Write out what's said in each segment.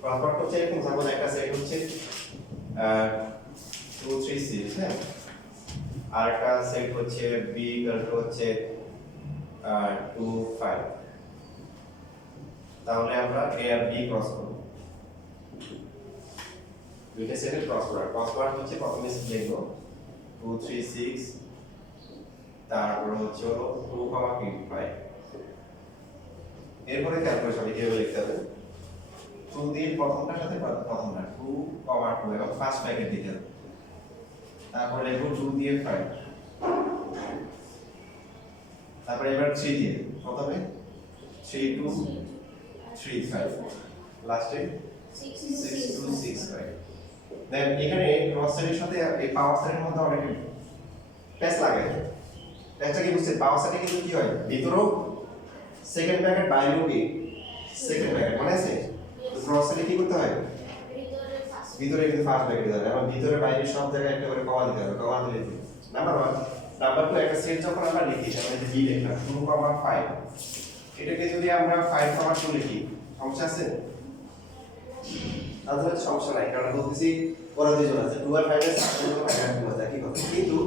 Cross product হচ্ছে এরকম, suppose একটা সেট হচ্ছে 2 3 6, হ্যাঁ, আর একটা সেট হচ্ছে b ইকুয়াল টু হচ্ছে 2 5। তাহলে আমরা a আর b ক্রস করব, দুইটা সেটের ক্রস প্রোডাক্ট হচ্ছে প্রথমে লিখব 2 3 6, তারপর হচ্ছে 2, 5। এরপরে ক্যালকুলেশন কিভাবে লিখতে হবে, 2 দিয়ে প্রথমটার সাথে প্রথমটা 2, 2 এবং ফার্স্ট ব্র্যাকেট দিতে হবে, তারপর লিখব 2 দিয়ে 5, তারপর এবার 3 দিয়ে, প্রথমে 3 2 3 5, লাস্টে 6 2 6 5। দেন এখানে ক্রস সেটের সাথে এই পাওয়ার সেটের মধ্যে অনেক প্যাচ লাগে। প্যাচটা কি বুঝছেন? পাওয়ার সেটে কিন্তু কি হয়, ভিতরেও সেকেন্ড ব্র্যাকেট, বাইরেও কি সেকেন্ড ব্র্যাকেট, মনে আছে? তো ক্রস সেটে কি করতে হয়, ভিতরে কিন্তু ফার্স্ট ব্র্যাকেট দিতে হবে, এবং ভিতরে বাইরে সব জায়গায় একটা করে কমা দিতে হবে। কমা দিলে নাম্বার 1 নাম্বার 2 একটা সেট যখন আমরা লিখি, তাহলে যে বি লিখলাম 2, 5, এটাকে যদি আমরা 5, 2 লিখি, সমস্যা আছে? তাহলে সমস্যা নাই, কারণ বলতেছি ওরা দুইজন আছে, 2 আর 5 এর সাথে কোনো প্যাটার্ন আছে একই কথা। কিন্তু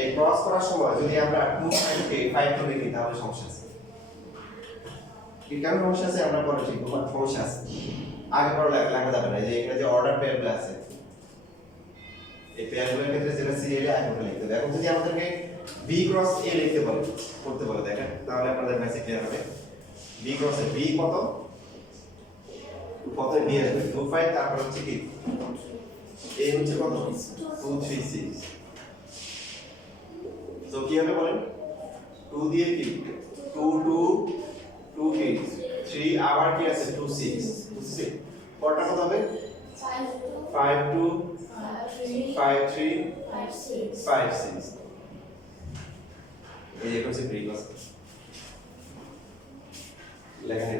এই ক্রস করার সময় যদি আমরা 2 5 কে 5 তো লিখি, তাহলে সমস্যা আছে। কি কারণে সমস্যা আছে আমরা পরে শিখব, বাট সমস্যা আছে, আগে পরে লেখা যাবে না। যে এখানে যে অর্ডার পেয়ারগুলো আছে, এই পেয়ারগুলোর ক্ষেত্রে যেটা সিরিয়ালে আগে পরে লিখতে হবে। এখন যদি আমাদেরকে b ক্রস a লিখতে বলে, করতে বলে, দেখেন তাহলে আপনাদের ম্যাসেজ ক্লিয়ার হবে। b ক্রস a, b কত, প্রথমে b আসবে 2 5, তারপর হচ্ছে কি a হচ্ছে কত 2 3 6। তো কি হবে বলেন, 2 দিয়ে কি 2 2 2 কি 3, আবার কি আছে 2 6, বুঝছেন? পরটা কত হবে 5 2 5 3 5 6। এই যে হচ্ছে প্রিকস লেখা নেই।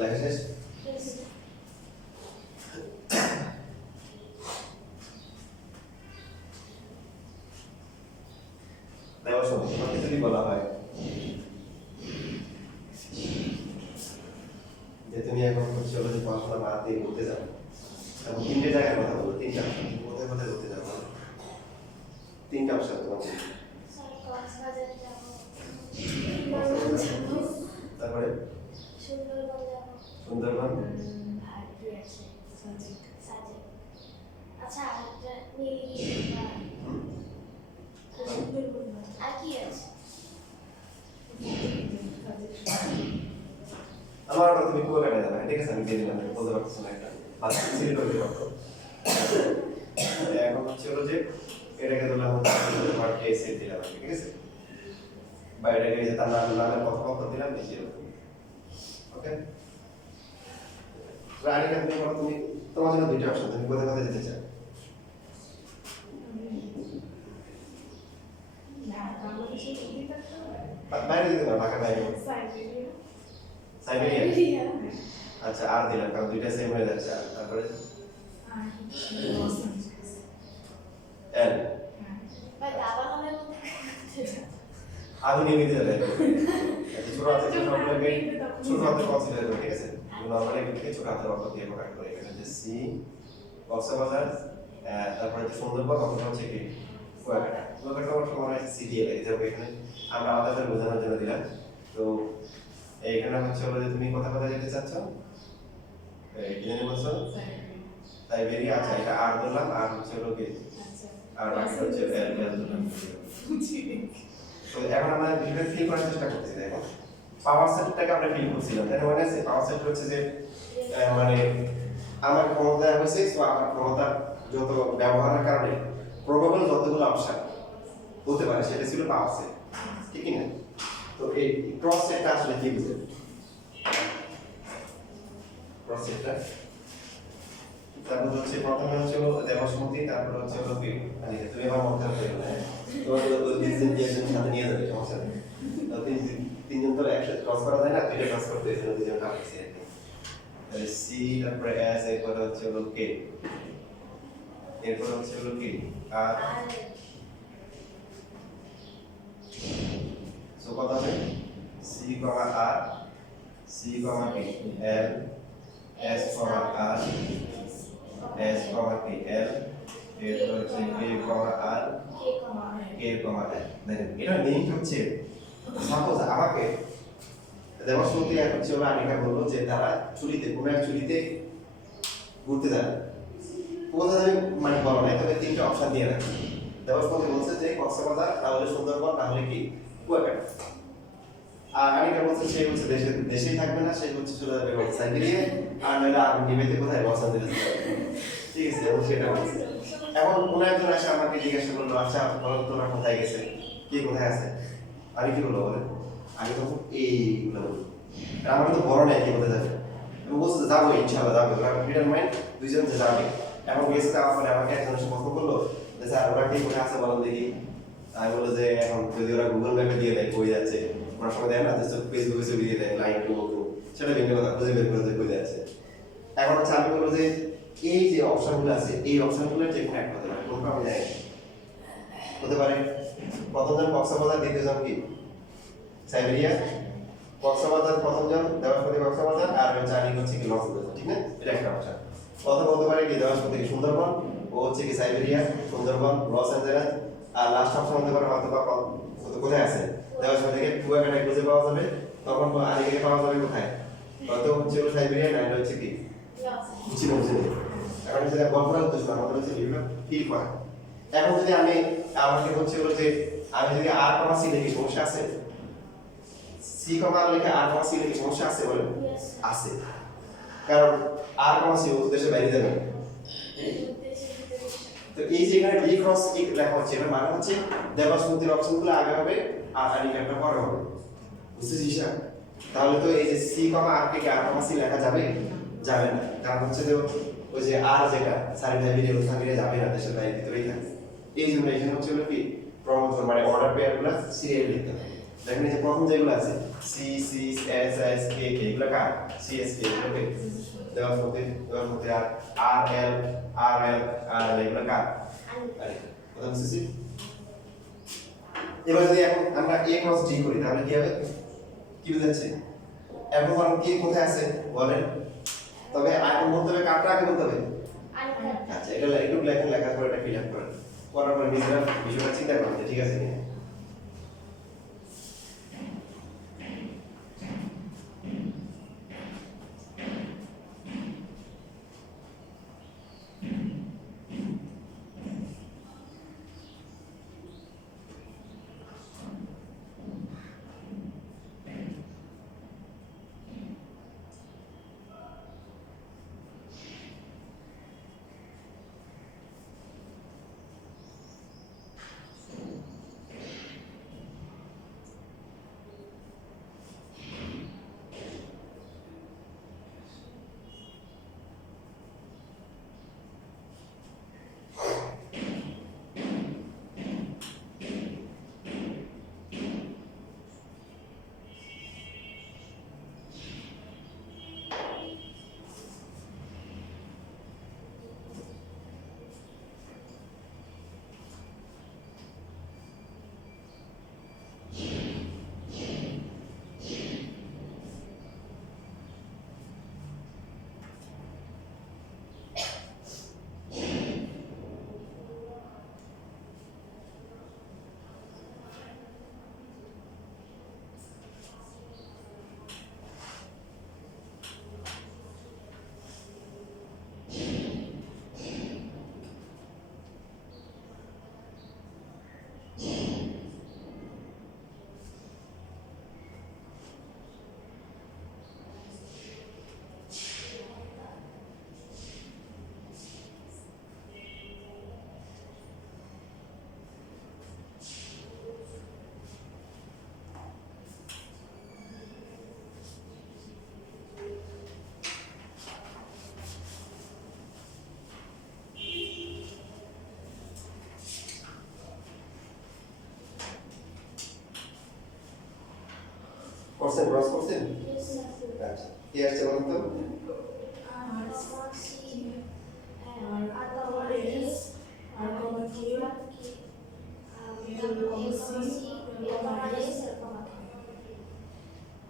লেখা শেষ? দেওয়ার সময় তোমাকে যদি বলা হয় যে তুমি এখন চলো যে পড়াশোনা বাদ দিয়ে ঘুরতে যাও, এবং 3টে জায়গার কথা বলো, 3টা কোথায় কোথায় ঘুরতে যাও, 3টা অপশন তোমাকে। তারপরে সুন্দরবন, দিয়ে দিলাম, বলতে পারতেছ না একটা লাস্ট সিলেক্ট করতে পারতো। এখন হচ্ছে হলো যে এটাকে ধরলাম তোমার কে সেট দিলাম, ঠিক আছে, বা এটাকে যে তার নামের প্রথম দিলাম নিচে, ওকে। রানী কেন তুমি তোমার জন্য দুইটা অপশন, তুমি কোথায় কোথায় যেতে চাও? বাইরে যেতে পারো, ঢাকা বাইরে, সাইবেরিয়া। আচ্ছা, আর দিলাম কারণ দুইটা সেম হয়ে যাচ্ছে। আর তারপরে এল আগে নিয়ে নিতে যাবে, ছোট হাতে ছোট হাতে কনসিডার করে, ঠিক আছে, নরমালি এগুলোকে ছোট হাতের অক্ষর দিয়ে প্রকাশ করে। এখানে যে সি কক্সবাজার, তারপরে যে সুন্দরবন, অথবা হচ্ছে কি কুয়াকাটা। কুয়াকাটা অবশ্য মনে হয় সি দিয়ে লেগে যাবে, এখানে আমরা আলাদা করে বোঝানোর জন্য দিলাম। তো এইখানে হচ্ছে হলো যে তুমি কোথায় কোথায় যেতে চাচ্ছ, কি জানি বলছো, সাইবেরিয়া। আচ্ছা, এটা আর ধরলাম, আর হচ্ছে হলো কি, আর বাকি হচ্ছে এল ধরলাম। তো এখন আমরা বিষয়টা ফিল করার চেষ্টা করতেছি। দেখো পাওয়ার সেটটাকে আমরা ফিল করছিলাম, তাই মনে আছে? পাওয়ার সেট হচ্ছে যে মানে আমার ক্ষমতা হয়েছে, সো আমার ক্ষমতার যত ব্যবহারের কারণে প্রবাবল যতগুলো অপশন হতে পারে সেটা ছিল পাওয়ার সেট, ঠিক না? তো এই ক্রস সেটটা আসলে কি বুঝে? ক্রস সেটটা তারপর হচ্ছে প্রথমে হচ্ছে দেবসমতি, তারপর হচ্ছে হলো কি, তুমি আমার মধ্যে হতে গেলে তোমার তিনজন সাথে নিয়ে যাবে, সমস্যা নেই। তিনজন তো একসাথে ক্রস করা যায় না, দুইটা ক্রস করতে এই জন্য দুজন কাটছি আর কি। তাহলে সি, তারপরে এস, এরপরে হচ্ছে হলো কে, এরপর হচ্ছে হলো কি আর, সো কত হবে সি কমা আর, সি কমা কি এল, এস কমা আর, এস কমা কি এল, এরপর হচ্ছে কে কমা আর, কে কমা এল। দেখেন এটা মেইন হচ্ছে, সাপোজ আমাকে দেবসমতি এক হচ্ছে হলো আনিকা বললো যে তারা চুরিতে, কোনো এক চুরিতে ঘুরতে যাবে, কোথায় যাবে মানে বলো নাই, তবে তিনটা অপশন দিয়ে রাখি। দেবসমতি বলছে যে কক্সবাজার, তাহলে সুন্দরবন, তাহলে কি কুয়াকাটা। আর আনিকা বলছে সে হচ্ছে দেশেই থাকবে না, সে হচ্ছে চলে যাবে সাইবেরিয়া, আর নইলে আগুন নিবেতে কোথায় লস অ্যাঞ্জেলেস যাবে, ঠিক আছে, এবং সেটা বলছে। এখন কোনো একজন এসে আমাকে জিজ্ঞাসা করলো, আচ্ছা বলো তোমরা কোথায় গেছে, কে কোথায় আছে, আমি কি বলবো বলে? আমি তখন এইগুলো বলবো, আমার তো বড় নেই, কি বলতে যাবে, আমি বলছি যাবো ইনশাল্লাহ যাবো, ফ্রিডম মাইন্ড দুইজন যে যাবে। এখন গেছে যাওয়ার পরে আমাকে একজন এসে প্রশ্ন করলো যে স্যার ওরা কি কোথায় আছে বলেন দেখি। আমি বললো যে এখন যদি ওরা গুগল ম্যাপে দিয়ে দেয় কই যাচ্ছে, ওরা সময় দেয় না, জাস্ট ফেসবুকে ছবি দিয়ে দেয় লাইন টু, সেটা ভিন্ন কথা, খুঁজে বের করে কই যাচ্ছে। এখন হচ্ছে আমি বলবো যে এই যে অপশনগুলো আছে, এই অপশনগুলোর যে কোনো একটা হতে পারে, কোনটা আমি জানি হতে পারে। প্রথমজন কক্সবাজার, দ্বিতীয়জন কি সাইবেরিয়া। কক্সবাজার প্রথমজন দেবসমতি কক্সবাজার, আর হচ্ছে আনিক হচ্ছে কি লস অ্যাঞ্জেলেস, ঠিক না? এটা একটা অপশন। প্রথম হতে পারে কি দেবসমতি কি সুন্দরবন, ও হচ্ছে কি সাইবেরিয়া, সুন্দরবন, লস অ্যাঞ্জেলেস। আর লাস্ট অপশন হতে পারে হয়তো কোথায় আছে দেবসমতি থেকে কুয়াকাটায় খুঁজে পাওয়া যাবে, তখন আনিকে পাওয়া যাবে কোথায়, হয়তো হচ্ছে সাইবেরিয়া, নাইলে হচ্ছে কি বুঝি বলছে। এখন হচ্ছে গল্পটা উদ্দেশ্য আমাদের হচ্ছে বিভিন্ন ফিল করা। এখন যদি আমি আমাকে হচ্ছে হলো যে আমি যদি আর কমা সি লিখি, সমস্যা আছে? সি কমা লিখে আর কমা সি লিখে সমস্যা আছে বলেন? আছে, কারণ আর কমা সি উদ্দেশ্যে বাইরে যাবে। তো এই যে এখানে ডি ক্রস ই লেখা হচ্ছে, এর মানে হচ্ছে দেবসমতির অপশনগুলো আগে হবে আর আনিকাটা পরে হবে, বুঝতেছিস? তাহলে তো এই যে সি কমা আর কে আর কমা সি লেখা যাবে? যাবে না, কারণ হচ্ছে যে ওই যে আর যেটা সারি ভাই ভিডিও থাকলে যাবে না, দেশের বাইরে ভিতরেই থাকে। এই জন্য এখানে হচ্ছে হলো কি প্রমোশন মানে অর্ডার পেয়ারগুলো সিরিয়াল লিখতে হবে। দেখেন এই যে প্রথম যেগুলো আছে C C S S K K, এগুলো কার? সি এস কে, ওকে। দেবসমতি আর আর এল এগুলো কার? আরে কথা বুঝছিস? এবার যদি এখন আমরা এ ক্রস ডি করি তাহলে কি হবে? কি বুঝাচ্ছে? এখন বলেন কে কোথায় আছে বলেন, তবে আগে বলতে হবে কারটা আগে বলতে হবে। আচ্ছা, এটা একটু লেখা করে এটা ফিল আপ করেন, করার পরে নিজেরা বিষয়টা চিন্তা করেন, ঠিক আছে কিনা। করছেন ক্রস করছেন আচ্ছা কি আসছে বলুন তো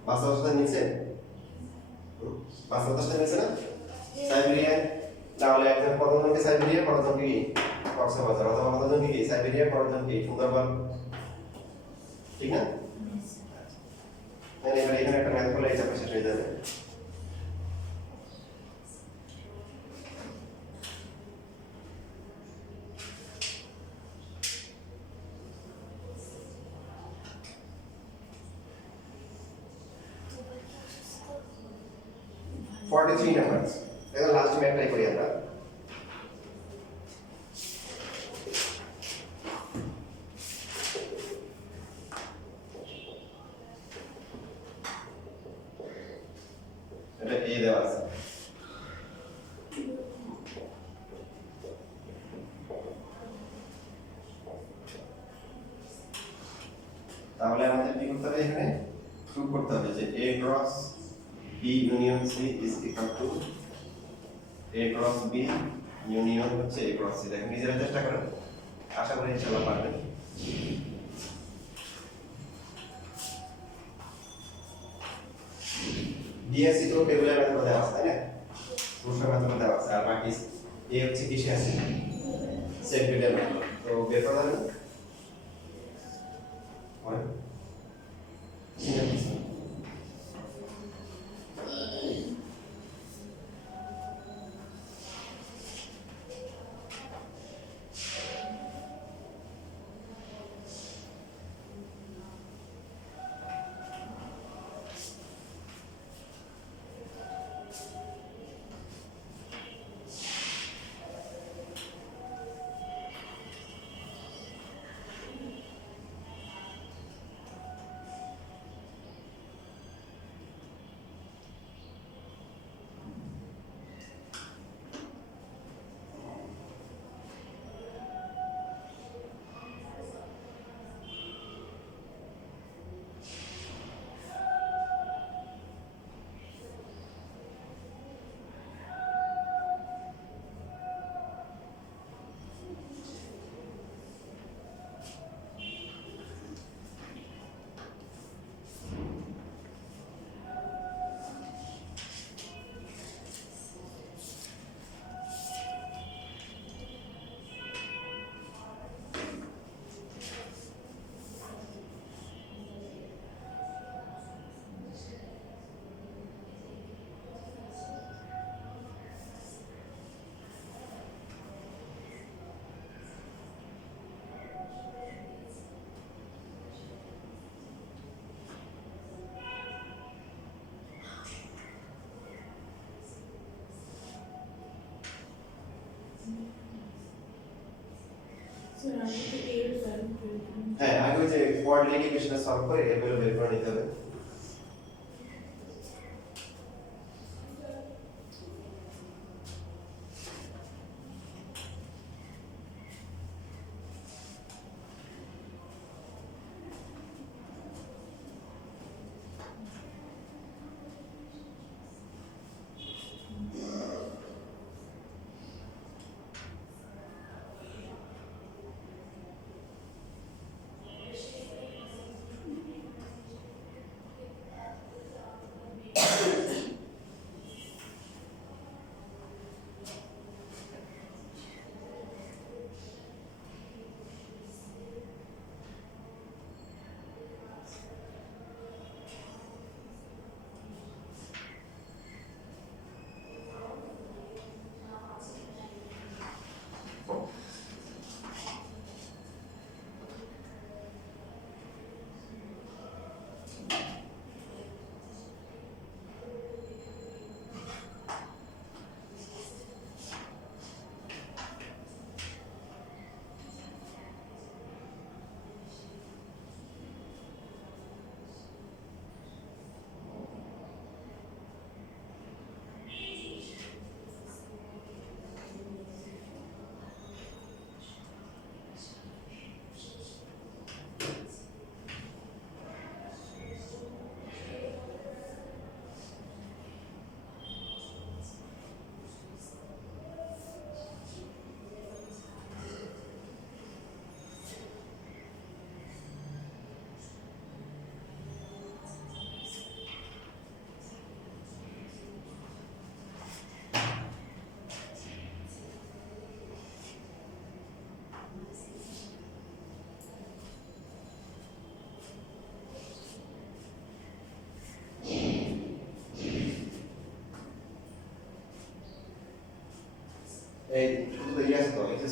বাস্তবতা নিচে বাস্তবতা নিচে না সাইবেরিয়ান তাহলে একজন কতজনকে সাইবেরিয়া কতজনকে কি কক্সবাজার অথবা কতজনকে কি সাইবেরিয়া কতজনকে সুন্দরবন ঠিক না এবার এখানে একটা ম্যাথ করলে এটা শেষ হয়ে যাবে $43 numbers এখন লাস্ট ম্যাথটাই করি আমরা এটা এ দেওয়া আছে তাহলে আমাদের কি করতে হবে এখানে প্রুভ করতে হবে যে A cross B union C is equal to A cross B union হচ্ছে A cross C দেখেন নিজেরা চেষ্টা করেন আশা করি ইনশাআল্লাহ পারবেন BSC তো টেবিলের মধ্যে দেওয়া আছে তাই না প্রশ্নের মধ্যে দেওয়া আছে আর বাকি A হচ্ছে কিসে আছে সেট গ্রিডের তো বের করা যাবে হয় হ্যাঁ আগে ওই যে কোঅর্ডিনেট ইকুয়েশন সলভ করে এর ভ্যালু বের করে নিতে হবে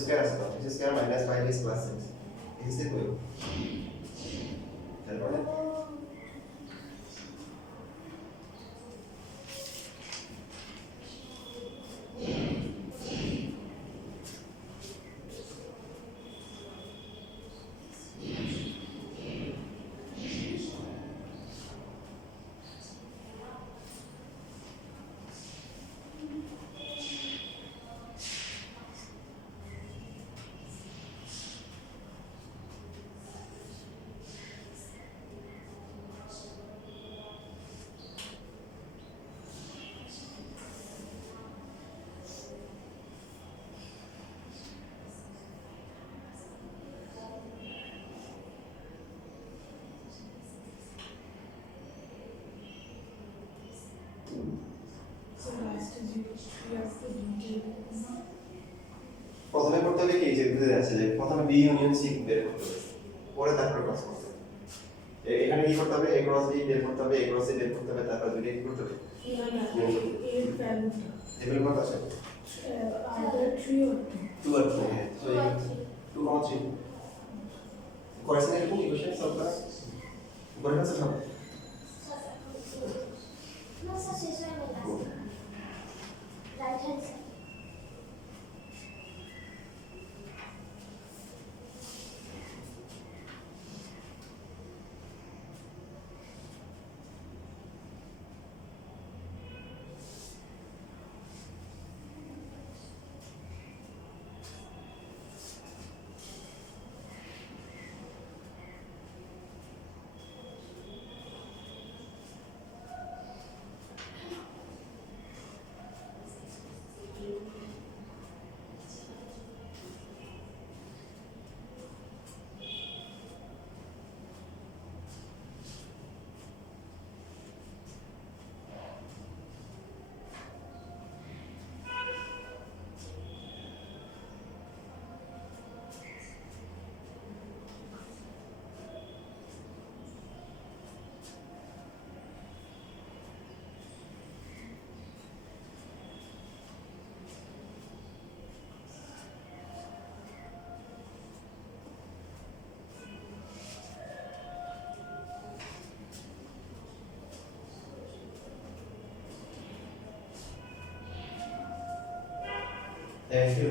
স্কয়ার আছে না x square minus 5x plus 6 x এর কই তাহলে প্রথমে করতে হবে কি যে বুঝে আছে যে প্রথমে বি ইউনিয়ন সি বের করতে হবে পরে তারপর ক্রস করতে হবে এখানে কি করতে হবে a ক্রস b বের করতে হবে a ক্রস c বের করতে হবে তারপর দুইটা কি করতে হবে এর কত আছে either 3 or 2 আর 2 হ্যাঁ সো 2 কমা 3 কোয়েশ্চেন এরকম ইকুয়েশন সলভ করা বড় কাছে সব No, sir, she's right. Right hand side.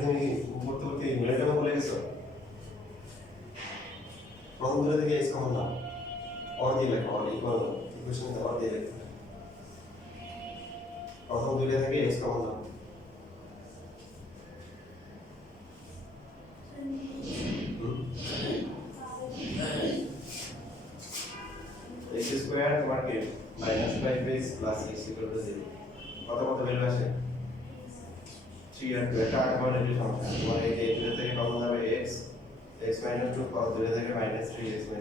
তুমি করতে করতে মিনিটটা বলে গেছো প্রথম দুটো থেকে এস কমন না অর দিয়ে লেখো অর ইকুয়াল ইকুয়েশনে অর দিয়ে লেখো প্রথম দুটো থেকে এস কমন না x স্কয়ার তোমার কি minus 5x plus x equal to 0 কত কত ভ্যালু আসে 3 আর 2 এটা আটমানের সমস্যা তোমার এই যে এটা থেকে কমন যাবে x x - 2 কত দূরে থেকে -3x - 2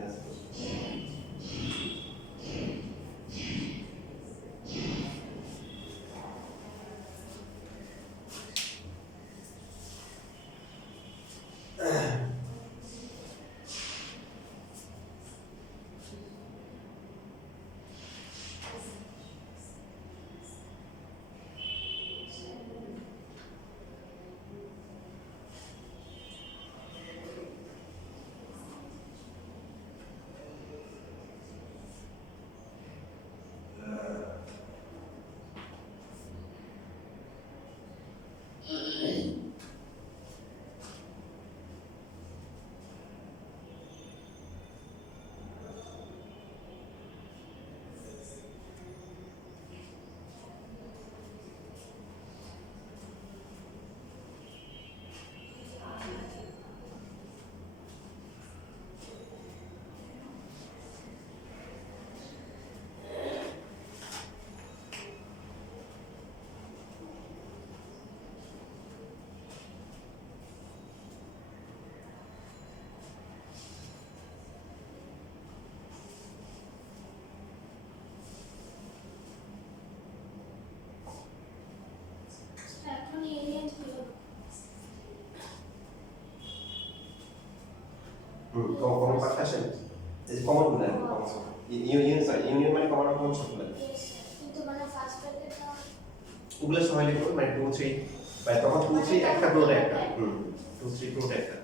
এখন এলিয়েন ছিল কমন পার্ট আসে এই যে কমন গুলো ইউনিয়ন মানে কমন কমন সবগুলো কিন্তু মানে ফার্স্ট ব্র্যাকেট ওগুলো সবাই লিখো মানে 2 3 বাই তখন 2 3 একটা ব্লরে একটা 2 3 পুরোটা একটা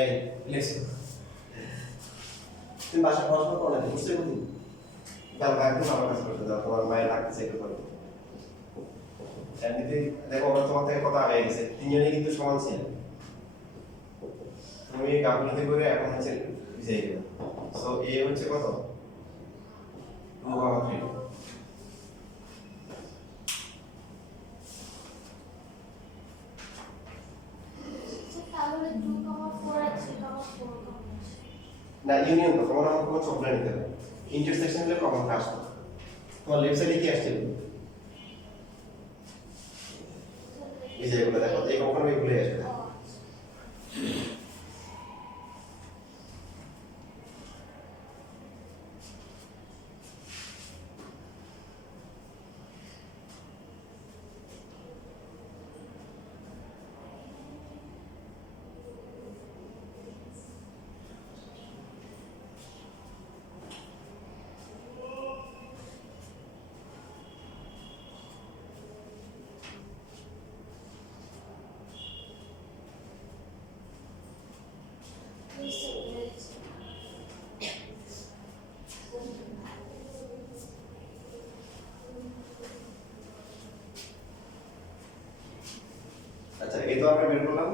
এই লেসন তুমি বাসা পড়াশোনা করো না বুঝতে পারছি দাও একদম আমার কাছে করতে দাও তোমার মায়ের লাগতেছে একটু করো এমনিতে দেখো আমরা তোমার থেকে কত আগে গেছে তিনজনেই কিন্তু সমান ছিল তুমি গাফিলতি করে এখন হচ্ছে বিজয়ী গেলে সো এ হচ্ছে কত 2,3 তাহলে 2,4 আর 3,4 না ইউনিয়ন তো তোমার আমার কোনো চক্র নিতে হবে ইন্টারসেকশন হলে কমন আসবে তোমার লেফট সাইডে কি আসছে এই যে এগুলো দেখো এই কখনো এগুলো আসবে আচ্ছা এই তো আমরা বের করলাম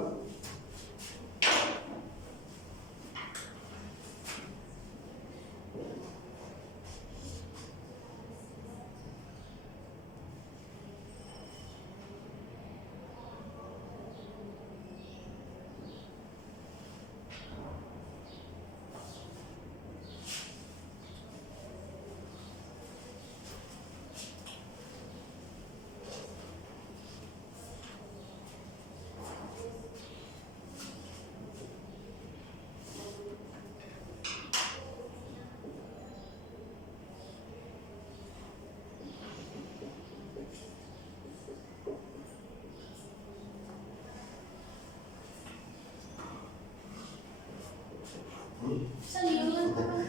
স্যার ইউনিয়ন করুন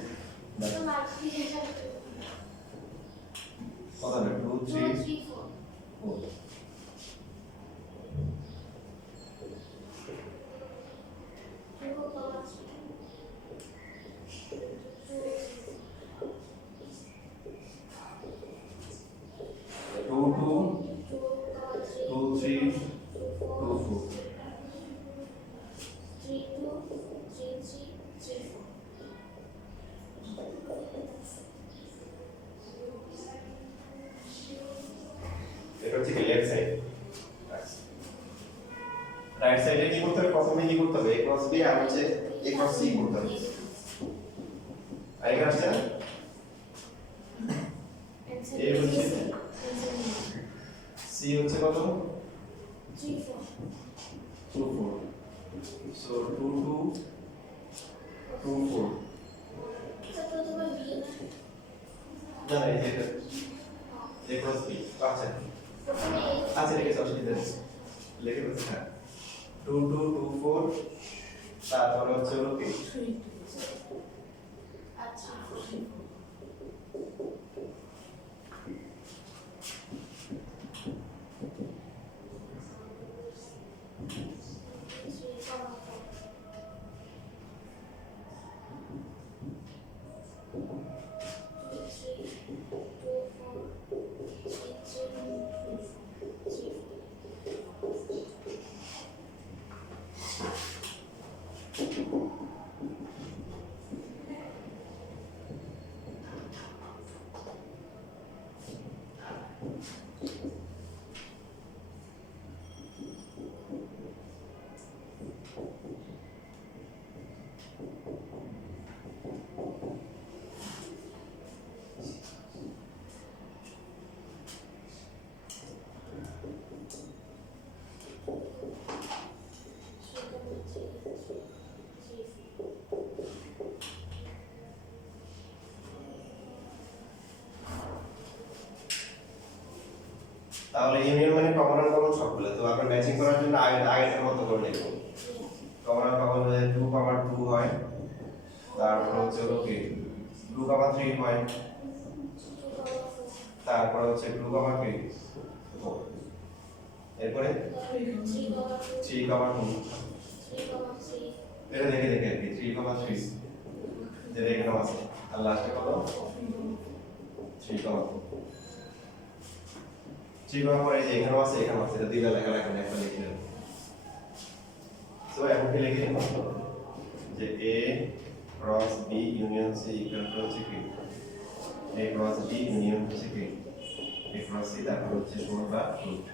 তো মার্কস দিয়ে স্যার কত না 2 2 3 3 4 4 2 2 3 2 4 এটা হচ্ছে লেফট সাইড রাইট সাইডে কি করতে হবে প্রথমে কি করতে হবে a ক্রস b আর হচ্ছে a ক্রস c করতে হবে আর এখানে আসছে না a হচ্ছে c হচ্ছে কত 2 4 so 2 2 2 4 না না এই যে এটা a ক্রস b আচ্ছা আচ্ছা লিখে অসুবিধা নেই লিখে বলছি হ্যাঁ 2 2 2 4 তারপর হচ্ছে হলো কি 'তাহলে ইউনিয়ন মানে কমন আর কমন সবগুলো তো আমরা ম্যাচিং করার জন্য আগের মতো করে লিখব কমন আর কমন হলে 2, 2 হয় তারপর হচ্ছে হলো কি 2, 3 হয় তারপর হচ্ছে 2, 4 এরপরে 3, 2 এটা দেখে দেখে আর কি 3, 3 যেটা এখানে আছে আর লাস্টে কত 3, 4 পরে যে এখানে আছে এটা দুইটা লেখা রাখেন একটা লিখে দেন সো এখন কি লিখে দেন যে a cross b union c equal to হচ্ছে কি a cross b union হচ্ছে কি a cross c তারপর হচ্ছে সমান বা রুট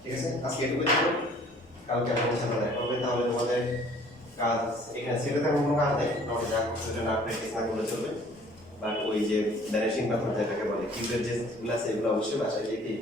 ঠিক আছে আজকে এটুকু দেখো কালকে আমরা ইনশাআল্লাহ দেখা হবে তাহলে তোমাদের কাজ এখানে সেটা তেমন কোনো কাজ নেই আমাদের যা করতে জন্য প্র্যাকটিস না করলে চলবে বাট ওই যে ভ্যানিশিং মেথড যেটাকে বলে কিউবের যে গুলো আছে এগুলো অবশ্যই বাসায় লিখে